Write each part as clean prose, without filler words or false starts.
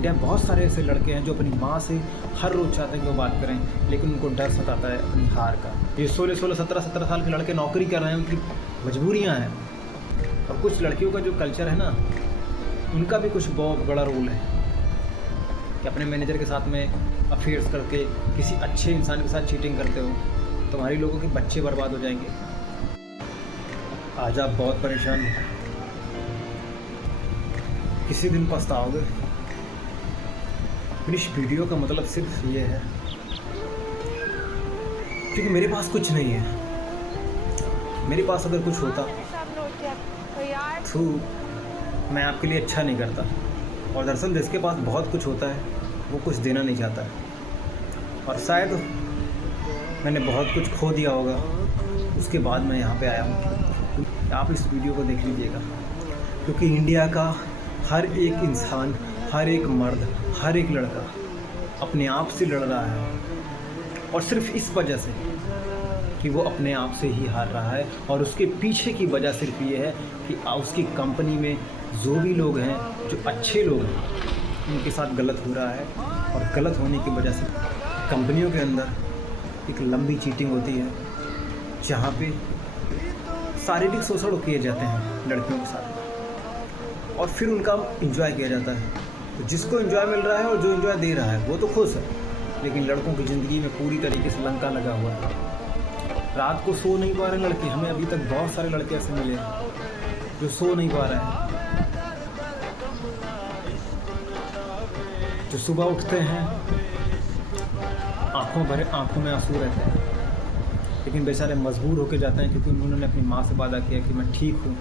India में बहुत सारे ऐसे लड़के हैं जो अपनी माँ से हर रोज़ चाहते हैं कि वो बात करें, लेकिन उनको डर सताता है अपनी हार का। ये 16-16, 17-17 साल के लड़के नौकरी कर रहे हैं, उनकी मजबूरियाँ हैं। और कुछ लड़कियों का जो कल्चर है ना, उनका भी कुछ बहुत बड़ा रोल है कि अपने मैनेजर के साथ में अफेयर्स करके किसी अच्छे इंसान के साथ चीटिंग करते हो, तुम्हारी लोगों के बच्चे बर्बाद हो जाएंगे। आज आप बहुत परेशान हो, किसी दिन पछताओगे। फिर इस वीडियो का मतलब सिर्फ ये है क्योंकि मेरे पास कुछ नहीं है। मेरे पास अगर कुछ होता तो मैं आपके लिए अच्छा नहीं करता। और दरअसल जिसके पास बहुत कुछ होता है वो कुछ देना नहीं चाहता है। और शायद मैंने बहुत कुछ खो दिया होगा, उसके बाद मैं यहाँ पे आया हूँ। आप इस वीडियो को देख लीजिएगा, क्योंकि इंडिया का हर एक इंसान, हर एक मर्द, हर एक लड़का अपने आप से लड़ रहा है। और सिर्फ इस वजह से कि वो अपने आप से ही हार रहा है। और उसके पीछे की वजह सिर्फ ये है कि उसकी कंपनी में जो भी लोग हैं, जो अच्छे लोग हैं, उनके साथ गलत हो रहा है। और गलत होने की वजह से कंपनियों के अंदर एक लंबी चीटिंग होती है, जहाँ पे शारीरिक शोषण किए जाते हैं लड़कियों के साथ, और फिर उनका एंजॉय किया जाता है। तो जिसको एंजॉय मिल रहा है और जो एंजॉय दे रहा है वो तो खुश है, लेकिन लड़कों की ज़िंदगी में पूरी तरीके से लंका लगा हुआ है। रात को सो नहीं पा रहे लड़के। हमें अभी तक बहुत सारे लड़के ऐसे मिले हैं जो सो नहीं पा रहे हैं, जो सुबह उठते हैं आंखों में आंसू रहते हैं, लेकिन बेचारे मजबूर होकर जाते हैं क्योंकि उन्होंने अपनी माँ से वादा किया कि मैं ठीक हूँ।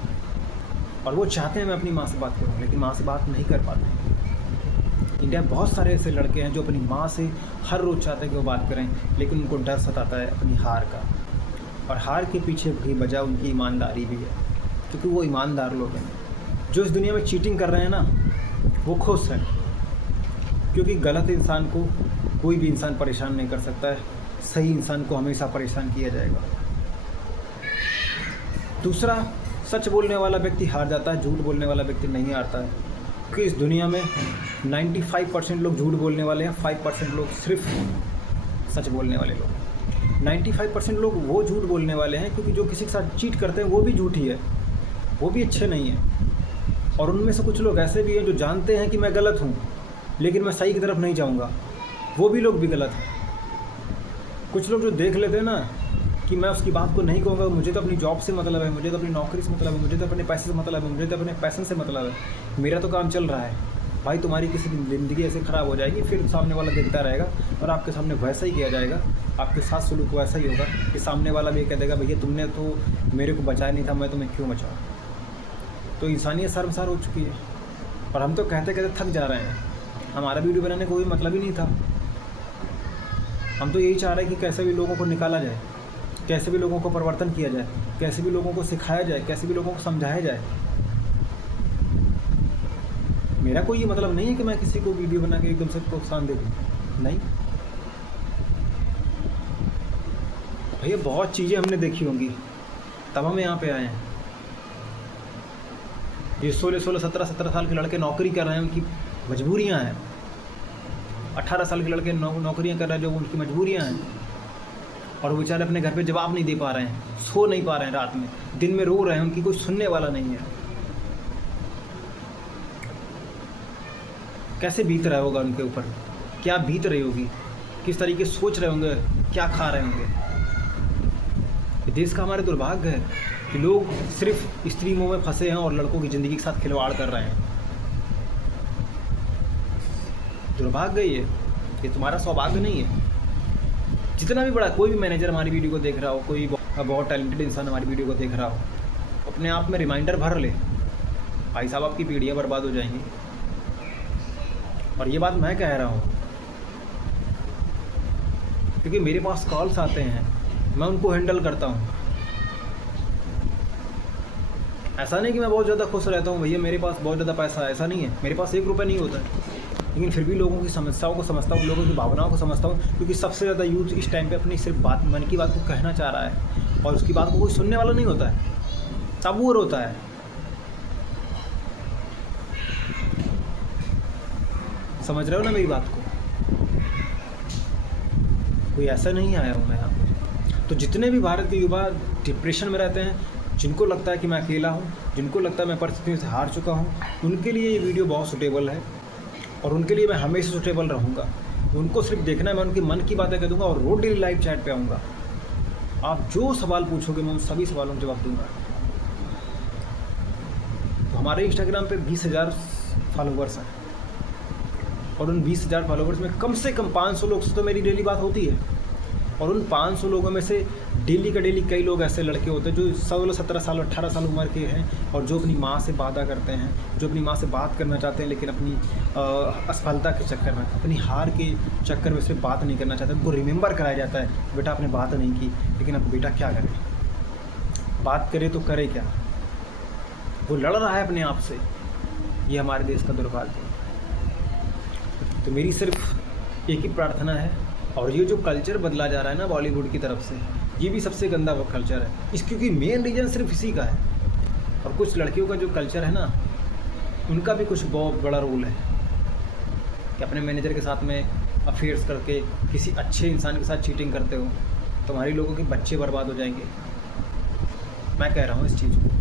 और वो चाहते हैं मैं अपनी माँ से बात करूँ, लेकिन माँ से बात नहीं कर पाते। इंडिया में बहुत सारे ऐसे लड़के हैं जो अपनी माँ से हर रोज़ चाहते हैं कि वो बात करें, लेकिन उनको डर सताता है अपनी हार का। और हार के पीछे की वजह उनकी ईमानदारी भी है, क्योंकि वो ईमानदार लोग हैं। जो इस दुनिया में चीटिंग कर रहे हैं ना, वो खुश हैं, क्योंकि गलत इंसान को कोई भी इंसान परेशान नहीं कर सकता है। सही इंसान को हमेशा परेशान किया जाएगा। दूसरा, सच बोलने वाला व्यक्ति हार जाता है, झूठ बोलने वाला व्यक्ति नहीं हारता है। क्योंकि इस दुनिया में 95% लोग झूठ बोलने वाले हैं, 5% लोग सिर्फ सच बोलने वाले लोग। 95% लोग वो झूठ बोलने वाले हैं क्योंकि जो किसी के साथ चीट करते हैं वो भी झूठी है, वो भी अच्छे नहीं हैं। और उनमें से कुछ लोग ऐसे भी हैं जो जानते हैं कि मैं गलत हूँ, लेकिन मैं सही की तरफ नहीं जाऊँगा, वो भी लोग भी गलत हैं। कुछ लोग जो देख लेते हैं ना कि मैं उसकी बात को नहीं कहूँगा, मुझे तो अपनी जॉब से मतलब है, मुझे तो अपनी नौकरी से मतलब है, मुझे तो अपने पैसे से मतलब है, मुझे तो अपने पैशन से मतलब है, मेरा तो काम चल रहा है। भाई तुम्हारी किसी दिन ज़िंदगी ऐसे ख़राब हो जाएगी, फिर सामने वाला देखता रहेगा और आपके सामने वैसा ही किया जाएगा, आपके साथ सलूक वैसा ही होगा कि सामने वाला भी कह देगा भैया तुमने तो मेरे को बचाया नहीं था, मैं तुम्हें क्यों बचाऊँ। तो इंसानियत शर्मसार हो चुकी है। और हम तो कहते कहते थक जा रहे हैं। हमारा वीडियो बनाने का कोई मतलब ही नहीं था। हम तो यही चाह रहे हैं कि कैसे भी लोगों को निकाला जाए, कैसे भी लोगों को परिवर्तन किया जाए, कैसे भी लोगों को सिखाया जाए, कैसे भी लोगों को समझाया जाए। मेरा कोई ये मतलब नहीं है कि मैं किसी को वीडियो बना के एकदम से प्रोत्साहन दे दूँ, नहीं भैया। बहुत चीज़ें हमने देखी होंगी, तब हम यहाँ पे आए हैं। ये 16-16, 17-17 साल के लड़के नौकरी कर रहे हैं, उनकी मजबूरियाँ हैं। 18 साल के लड़के नौकरियाँ कर रहे हैं, जो उनकी मजबूरियाँ हैं। और वो बेचारे अपने घर पे जवाब नहीं दे पा रहे हैं, सो नहीं पा रहे हैं, रात में दिन में रो रहे हैं, उनकी कोई सुनने वाला नहीं है। कैसे बीत रहा होगा उनके ऊपर, क्या बीत रही होगी, किस तरीके सोच रहे होंगे, क्या खा रहे होंगे। देश का हमारे दुर्भाग्य है कि लोग सिर्फ स्त्री मोह में फंसे हैं और लड़कों की ज़िंदगी के साथ खिलवाड़ कर रहे हैं। दुर्भाग्य ये तुम्हारा सौभाग्य नहीं है। जितना भी बड़ा कोई भी मैनेजर हमारी वीडियो को देख रहा हो, कोई बहुत टैलेंटेड इंसान हमारी वीडियो को देख रहा हो, अपने आप में रिमाइंडर भर ले, भाई साहब आपकी पीढ़ियाँ बर्बाद हो जाएंगी। और ये बात मैं कह रहा हूँ क्योंकि मेरे पास कॉल्स आते हैं, मैं उनको हैंडल करता हूँ। ऐसा नहीं कि मैं बहुत ज़्यादा खुश रहता हूँ, भैया मेरे पास बहुत ज़्यादा पैसा है, ऐसा नहीं है। मेरे पास 1 रुपये नहीं होता है, लेकिन फिर भी लोगों की समस्याओं को समझता हूँ, लोगों की भावनाओं को समझता हूँ। क्योंकि सबसे ज़्यादा यूथ इस टाइम पे अपनी सिर्फ बात, मन की बात को कहना चाह रहा है, और उसकी बात को कोई सुनने वाला नहीं होता है, सबूर होता है। समझ रहे हो ना मेरी बात को? कोई ऐसा नहीं आया हूँ मैं यहाँ पर। तो जितने भी भारत के युवा डिप्रेशन में रहते हैं, जिनको लगता है कि मैं अकेला हूँ, जिनको लगता है मैं परिस्थितियों से हार चुका हूँ, उनके लिए ये वीडियो बहुत सूटेबल है और उनके लिए मैं हमेशा सूटेबल रहूँगा। उनको सिर्फ देखना है, मैं उनके मन की बातें कह दूँगा और रोज़ डेली लाइव चैट पे आऊँगा। आप जो सवाल पूछोगे मैं उन सभी सवालों का जवाब दूँगा। तो हमारे इंस्टाग्राम पे 20,000 फॉलोवर्स हैं और उन 20,000 फॉलोवर्स में कम से कम 500 लोग से तो मेरी डेली बात होती है। और उन 500 लोगों में से डेली का डेली कई लोग ऐसे लड़के होते हैं जो 16, 17 साल, 18 साल उम्र के हैं और जो अपनी माँ से वादा करते हैं, जो अपनी माँ से बात करना चाहते हैं, लेकिन अपनी असफलता के चक्कर में, अपनी हार के चक्कर में सिर्फ बात नहीं करना चाहते। उनको रिमेंबर कराया जाता है, बेटा आपने बात नहीं की, लेकिन अब बेटा क्या करे, बात करे तो करे क्या? वो लड़ रहा है अपने आप से। ये हमारे देश का दुर्भाग्य है। तो मेरी सिर्फ एक ही प्रार्थना है, और ये जो कल्चर बदला जा रहा है ना बॉलीवुड की तरफ से, ये भी सबसे गंदा वो कल्चर है। क्योंकि मेन रीज़न सिर्फ इसी का है। और कुछ लड़कियों का जो कल्चर है ना, उनका भी कुछ बहुत बड़ा रोल है कि अपने मैनेजर के साथ में अफेयर्स करके किसी अच्छे इंसान के साथ चीटिंग करते हो, तुम्हारी लोगों के बच्चे बर्बाद हो जाएंगे। मैं कह रहा हूँ इस चीज़ को।